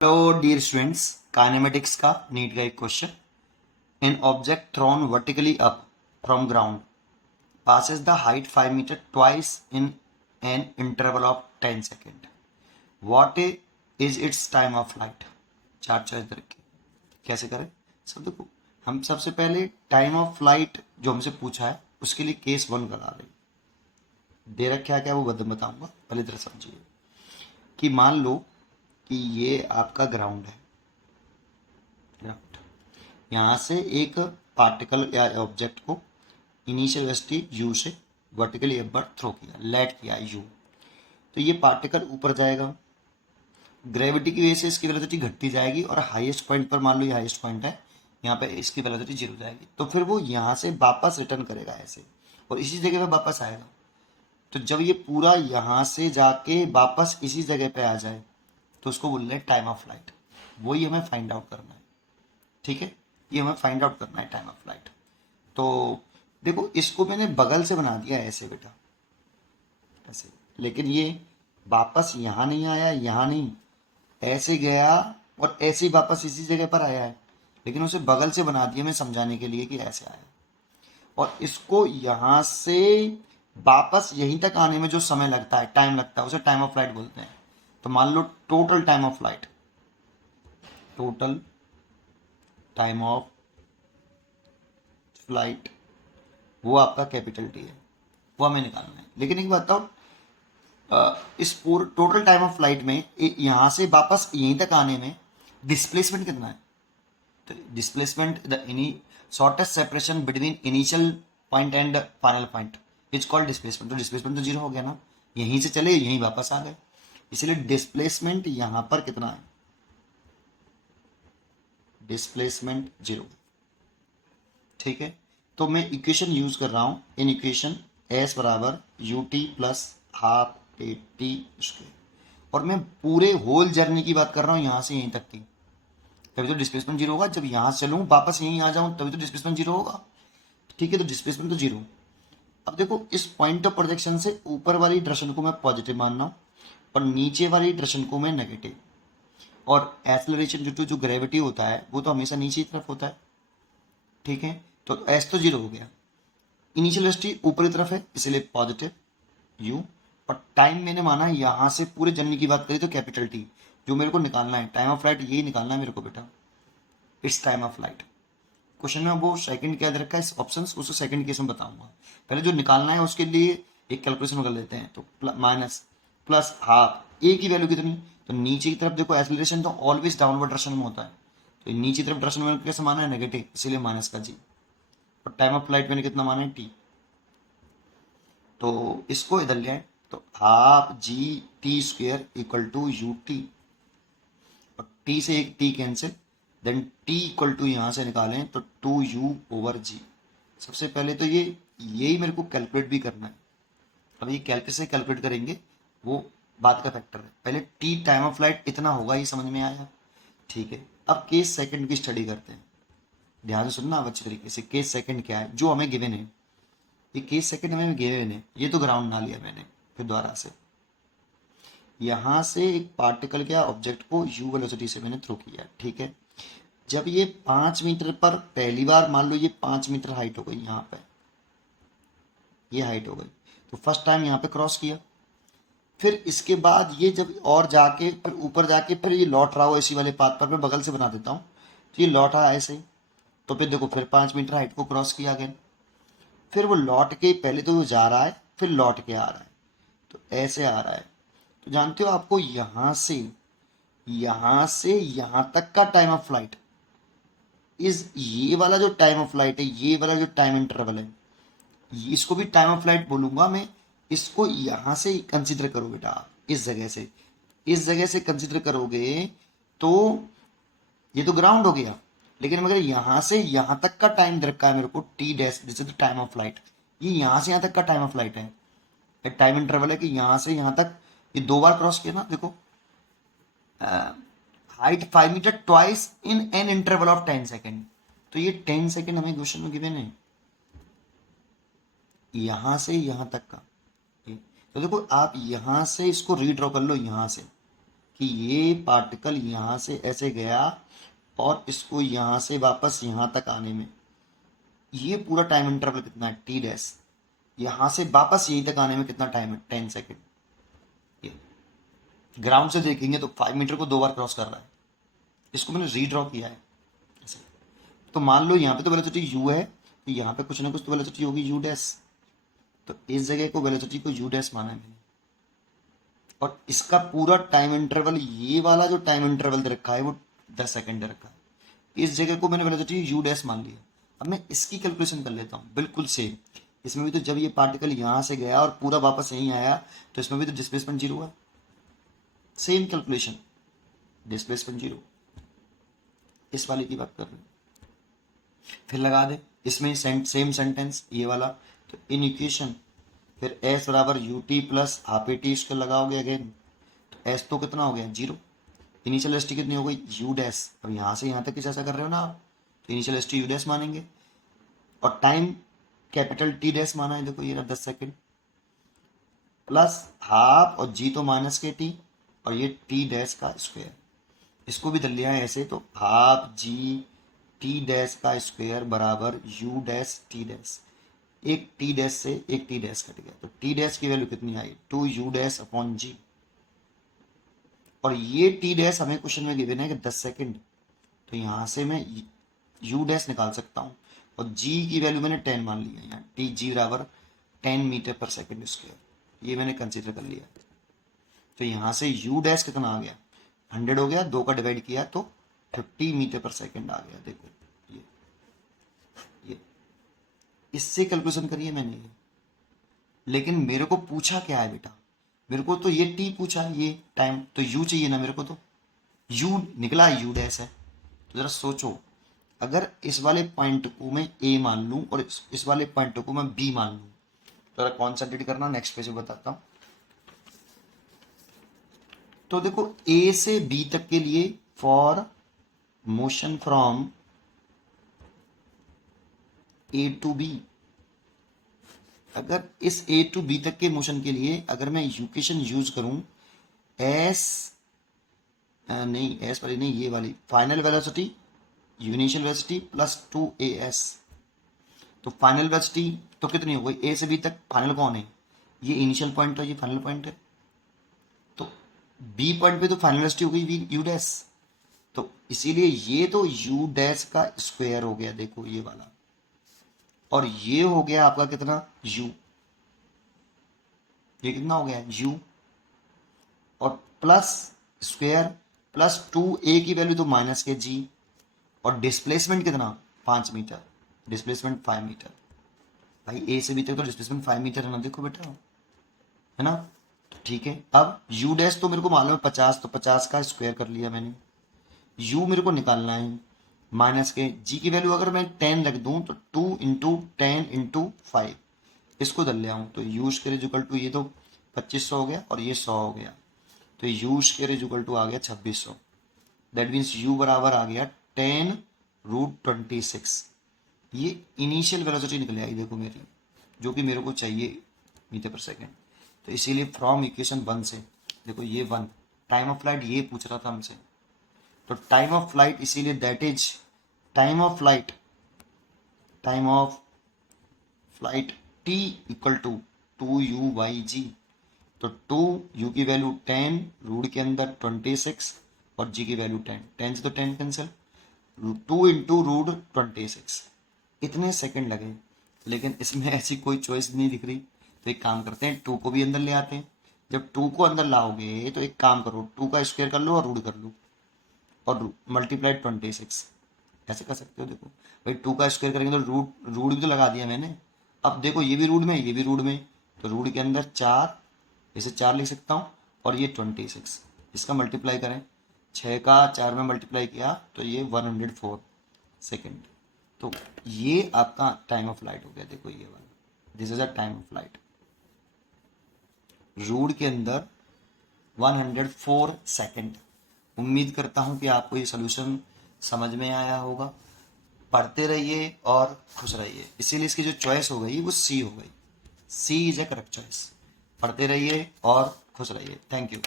Hello dear students, kinematics का NEET का एक question. An object thrown vertically up from ground passes the height 5 meter twice in an interval of 10 second. What is its time of flight? चार choice रखिए, कैसे करें सब। देखो, हम सबसे पहले टाइम ऑफ फ्लाइट जो हमसे पूछा है उसके लिए केस वन करा रहे दे रखा है क्या, वो बताऊंगा। पहले तरह समझिए कि मान लो कि ये आपका ग्राउंड है। ग्राउंड, यहाँ से एक पार्टिकल या ऑब्जेक्ट को इनिशियल वेलोसिटी u से वर्टिकली अपवर्ड थ्रो किया, लेट किया u। तो ये पार्टिकल ऊपर जाएगा, ग्रेविटी की वजह से इसकी वेलोसिटी घटती जाएगी और हाईएस्ट पॉइंट पर, मान लो ये हाईएस्ट पॉइंट है, यहाँ पे इसकी वेलोसिटी जीरो जाएगी। तो फिर वो यहाँ से वापस रिटर्न करेगा ऐसे और इसी जगह पे वापस आएगा। तो जब ये पूरा यहाँ से जाके वापस इसी जगह पे आ जाए तो उसको बोल रहे हैं टाइम ऑफ फ्लाइट। वही हमें फाइंड आउट करना है, ठीक है। ये हमें फाइंड आउट करना है टाइम ऑफ फ्लाइट। तो देखो, इसको मैंने बगल से बना दिया ऐसे बेटा, ऐसे, लेकिन ये वापस यहाँ नहीं आया, यहाँ नहीं, ऐसे गया और ऐसे ही वापस इसी जगह पर आया है, लेकिन उसे बगल से बना दिया मैं समझाने के लिए कि ऐसे आया। और इसको यहाँ से वापस यहीं तक आने में जो समय लगता है, टाइम लगता है, उसे टाइम ऑफ फ्लाइट बोलते हैं। तो मान लो total time of flight, total time of flight वो आपका कैपिटल टी है, वो हमें निकालना है। लेकिन एक बात बताओ, इस पूरे टोटल टाइम ऑफ फ्लाइट में यहाँ से वापस यहीं तक आने में डिस्प्लेसमेंट कितना है? तो displacement, the any shortest separation between initial point and final point is called displacement. तो डिस्प्लेसमेंट तो जीरो हो गया ना, यहीं से चले यहीं वापस आ गए, इसलिए डिस्प्लेसमेंट यहाँ पर कितना है? डिस्प्लेसमेंट जीरो, ठीक है। तो मैं इक्वेशन यूज कर रहा हूँ, इन इक्वेशन एस बराबर U T plus half A T square, और मैं पूरे होल जर्नी की बात कर रहा हूँ यहाँ से यहीं तक की। तभी तो डिस्प्लेसमेंट जीरो होगा, जब यहाँ से चलूँ वापस यहीं आ जाऊँ तभी तो डिस्प्लेसमेंट जीरो होगा, ठीक है। तो डिस्प्लेसमेंट तो जीरो। अब देखो, इस पॉइंट ऑफ प्रोजेक्शन से ऊपर वाली डायरेक्शन को मैं पॉजिटिव मान रहा हूँ और नीचे वाली डायरेक्शन को मैं नेगेटिव। और एक्सेलरेशन ड्यू टू जो ग्रेविटी होता है वो तो हमेशा नीचे की तरफ होता है, ठीक है। तो एस तो जीरो हो गया, इनिशियल वेलोसिटी ऊपरी तरफ है इसलिए पॉजिटिव यू, और टाइम मैंने माना यहाँ से पूरे जर्नी की बात करी तो कैपिटल टी। जो मेरे को निकालना है टाइम ऑफ फ्लाइट, यही निकालना है मेरे को बेटा, it's time of flight. Question में वो सेकंड क्या दे रखा है इस ऑप्शन, उसको सेकंड केस में बताऊंगा। पहले जो निकालना है उसके लिए एक कैलकुलेशन कर लेते हैं। तो माइनस प्लस हाफ ए की वैल्यू कितनी, तो नीचे की तरफ देखो एक्सीलरेशन तो ऑलवेज डाउनवर्ड डायरेक्शन में होता है, तो नीचे की तरफ डायरेक्शन में कैसे माना है? नेगेटिव, इसीलिए माइनस का जी। और टाइम ऑफ फ्लाइट मैंने कितना माना है? टी। तो इसको इधर ले आए तो half g t square equal to u t, और टी से एक t cancel, then t equal to यहाँ से निकालें तो टू यू ओवर जी। सबसे पहले तो ये यही मेरे को कैलकुलेट भी करना है। अब ये कैसे कैलकुलेट करेंगे वो बात का फैक्टर है। पहले टी टाइम ऑफ फ्लाइट इतना होगा, ये समझ में आया, ठीक है। अब केस सेकंड की स्टडी करते हैं, ध्यान से सुनना अब अच्छी तरीके से। केस सेकंड क्या है जो हमें गिवन है? ये केस सेकंड हमें गिवन है, ये तो ग्राउंड ना लिया मैंने, फिर दोबारा से यहाँ से एक पार्टिकल क्या ऑब्जेक्ट को यू वेलोसिटी से मैंने थ्रो किया, ठीक है। जब ये 5 मीटर पर पहली बार, मान लो ये 5 मीटर हाइट हो गई, यहाँ पे ये हाइट हो गई, तो फर्स्ट टाइम यहाँ पे क्रॉस किया। फिर इसके बाद ये जब और जाके फिर ऊपर जाके फिर ये लौट रहा हो इसी वाले पाथ पर, मैं बगल से बना देता हूँ, तो ये लौट रहा है ऐसे ही। तो फिर देखो, फिर 5 मीटर हाइट को क्रॉस किया अगेन, फिर वो लौट के, पहले तो वो जा रहा है फिर लौट के आ रहा है, तो ऐसे आ रहा है। तो जानते हो आपको यहाँ से यहाँ तक का टाइम ऑफ फ्लाइट इज, ये वाला जो टाइम ऑफ फ्लाइट है, ये वाला जो टाइम इंटरवल है, इसको भी टाइम ऑफ फ्लाइट बोलूंगा मैं। इसको यहां से कंसिडर करो बेटा आप, इस जगह से कंसिडर करोगे तो ये तो ग्राउंड हो गया। लेकिन मगर यहां से यहां तक का टाइम दे रखा है मेरे को T dash, this is the time of flight. ये यहां से यहां तक का टाइम ऑफ फ्लाइट है, एक टाइम इंटरवल है कि यहां से यहां तक ये दो बार क्रॉस किया ना। देखो, height 5 metre twice in an interval of 10 second, तो ये 10 सेकेंड हमें क्वेश्चन में गिवन है, यहां से यहां तक का। तो देखो, आप यहां से इसको रीड्रॉ कर लो, यहां से कि ये पार्टिकल यहाँ से ऐसे गया और इसको यहाँ से वापस यहाँ तक आने में ये पूरा टाइम इंटरवल कितना है, टी डैश। यहाँ से वापस यहीं तक आने में कितना टाइम है, 10 सेकेंड। ये ग्राउंड से देखेंगे तो 5 मीटर को 2 बार क्रॉस कर रहा है। इसको मैंने रीड्रॉ किया है ऐसे। तो मान लो यहाँ पे तो वेलोसिटी u है, तो यहाँ पे कुछ ना कुछ तो वेलोसिटी होगी u डैश। तो इस जगह को वेलोसिटी को u डैश माना है मैंने, और इसका पूरा टाइम इंटरवल, ये वाला जो टाइम इंटरवल दे रखा है वो 10 सेकंड दे रखा है। इस जगह को मैंने वेलोसिटी u डैश मान लिया। अब मैं इसकी कैलकुलेशन कर लेता हूँ बिल्कुल सेम। इसमें भी तो जब ये पार्टिकल यहाँ से गया और पूरा वापस यहीं आया तो इसमें भी तो डिस्प्लेसमेंट 0 है। Same calculation, displacement 0। इस वाले की बात कर रहे हैं, फिर लगा दे इसमें सेम सेंटेंस ये वाला। तो इन इक्वेशन फिर s बराबर U T plus half A T इसको लगाओगे अगेन, तो s तो कितना हो गया 0। इनिशियल एस टी कितनी हो गई u डैश। अब यहाँ से यहाँ तक किस ऐसा कर रहे हो ना आप, तो initial S T u dash मानेंगे और टाइम कैपिटल टी डैश माना है। देखो ये ना 10 सेकेंड प्लस हाफ और g तो माइनस के टी और ये टी डैश का स्क्वायर। इसको भी धर लिया है ऐसे, तो हाफ जी टी डैश का स्क्वायर बराबर यू डैश टी डैश। एक टी डैश से एक टी डैश कट गया, तो टी डैश की वैल्यू कितनी आई, 2 यू डैश अपॉन जी। और ये टी डैश हमें क्वेश्चन में गिवन है कि 10 सेकंड, तो यहाँ से मैं यू डैश निकाल सकता हूँ और जी की वैल्यू मैंने 10 मान ली है। यहाँ टी जी बराबर 10 मीटर पर सेकेंड स्क्वायर, ये मैंने कंसिडर कर लिया। तो यहाँ से यू डैश कितना आ गया, 100 हो गया, 2 का डिवाइड किया तो 50 मीटर पर सेकेंड आ गया। देखो ये इससे कैलकुलेशन करिए मैंने ये। लेकिन मेरे को पूछा क्या है बेटा, मेरे को तो ये टी पूछा है, ये टाइम, तो यू चाहिए ना मेरे को, तो यू निकला यू डैश है। तो जरा सोचो, अगर इस वाले पॉइंट को मैं ए मान लूं और इस वाले पॉइंट को मैं बी मान लूं, तो जरा कॉन्सेंट्रेट करना, नेक्स्ट पेज में बताता हूं। तो देखो ए से बी तक के लिए for motion from A to B, अगर इस ए टू बी तक के मोशन के लिए अगर मैं इक्वेशन यूज करूं एस नहीं एस वाली नहीं, ये वाली final velocity initial velocity plus 2as, तो फाइनल वेलोसिटी तो कितनी हो गई, ए से बी तक फाइनल कौन है, ये इनिशियल पॉइंट है, ये फाइनल पॉइंट है। तो बी पॉइंट पे तो फाइनल वेलोसिटी हो गई यू डैश, तो इसीलिए ये तो यू डैश का स्क्वायर हो गया, देखो ये वाला, और ये हो गया आपका कितना u, ये कितना हो गया u, और प्लस स्क्वायर प्लस 2a की वैल्यू तो माइनस के g, और डिस्प्लेसमेंट कितना 5 मीटर, डिस्प्लेसमेंट 5 मीटर। भाई ए से बी तक तो डिस्प्लेसमेंट 5 मीटर है ना, देखो बेटा है ना। तो ठीक है, अब u डैश तो मेरे को मालूम है 50, तो 50 का स्क्वायर कर लिया मैंने। u मेरे को निकालना है माइनस के, g की वैल्यू अगर मैं 10 रख दूं तो 2 इंटू 10 इंटू 5, इसको धर ले आऊँ तो u स्क्वायर इक्वल टू, ये तो 2500 हो गया और ये 100 हो गया, तो u स्क्वायर इक्वल टू आ गया 2600। दैट मीन्स u बराबर आ गया 10√26। ये इनिशियल वेलोसिटी निकल आई देखो मेरी, जो कि मेरे को चाहिए मीटर पर सेकेंड। तो इसीलिए फ्रॉम इक्वेशन 1 से देखो ये 1 टाइम ऑफ फ्लाइट ये पूछ रहा था हमसे, तो टाइम ऑफ फ्लाइट इसीलिए that is time of flight t equal to 2u/g। तो 2u की वैल्यू 10, रूट के अंदर 26 और g की वैल्यू 10, 10 से तो 10 कैंसिल, 2 इंटू रूट 26, इतने सेकंड लगे। लेकिन इसमें ऐसी कोई चॉइस नहीं दिख रही, तो एक काम करते हैं 2 को भी अंदर ले आते हैं। जब 2 को अंदर लाओगे तो एक काम करो, 2 का स्क्वायर कर लो और रूट कर लो और मल्टीप्लाइड 26, ऐसे कर सकते हो। देखो भाई 2 का स्क्वायर करेंगे तो रूट भी तो लगा दिया मैंने। अब देखो ये भी रूट में ये भी रूट में, तो रूट के अंदर 4, इसे 4 लिख सकता हूँ और ये 26, इसका मल्टीप्लाई करें, 6 का 4 में मल्टीप्लाई किया तो ये 104 सेकेंड। तो ये आपका टाइम ऑफ फ्लाइट हो गया, देखो ये वाला, this is a time of flight. Root के अंदर 104 सेकेंड। उम्मीद करता हूँ कि आपको ये सोल्यूशन समझ में आया होगा। पढ़ते रहिए और खुश रहिए। इसीलिए इसकी जो चॉइस हो गई वो सी हो गई, सी इज ए करेक्ट चॉइस। पढ़ते रहिए और खुश रहिए। Thank you.